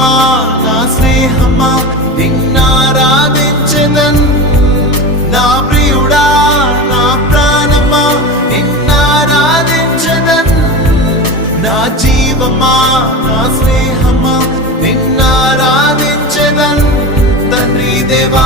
జీవమా నా స్నేహమా నిన్నారాధించదన్ నా ప్రియుడా నా ప్రాణమా నిన్నారాధించదన్ నా జీవమా నా స్నేహమా నిన్నారాధించదన్ తండ్రి దేవా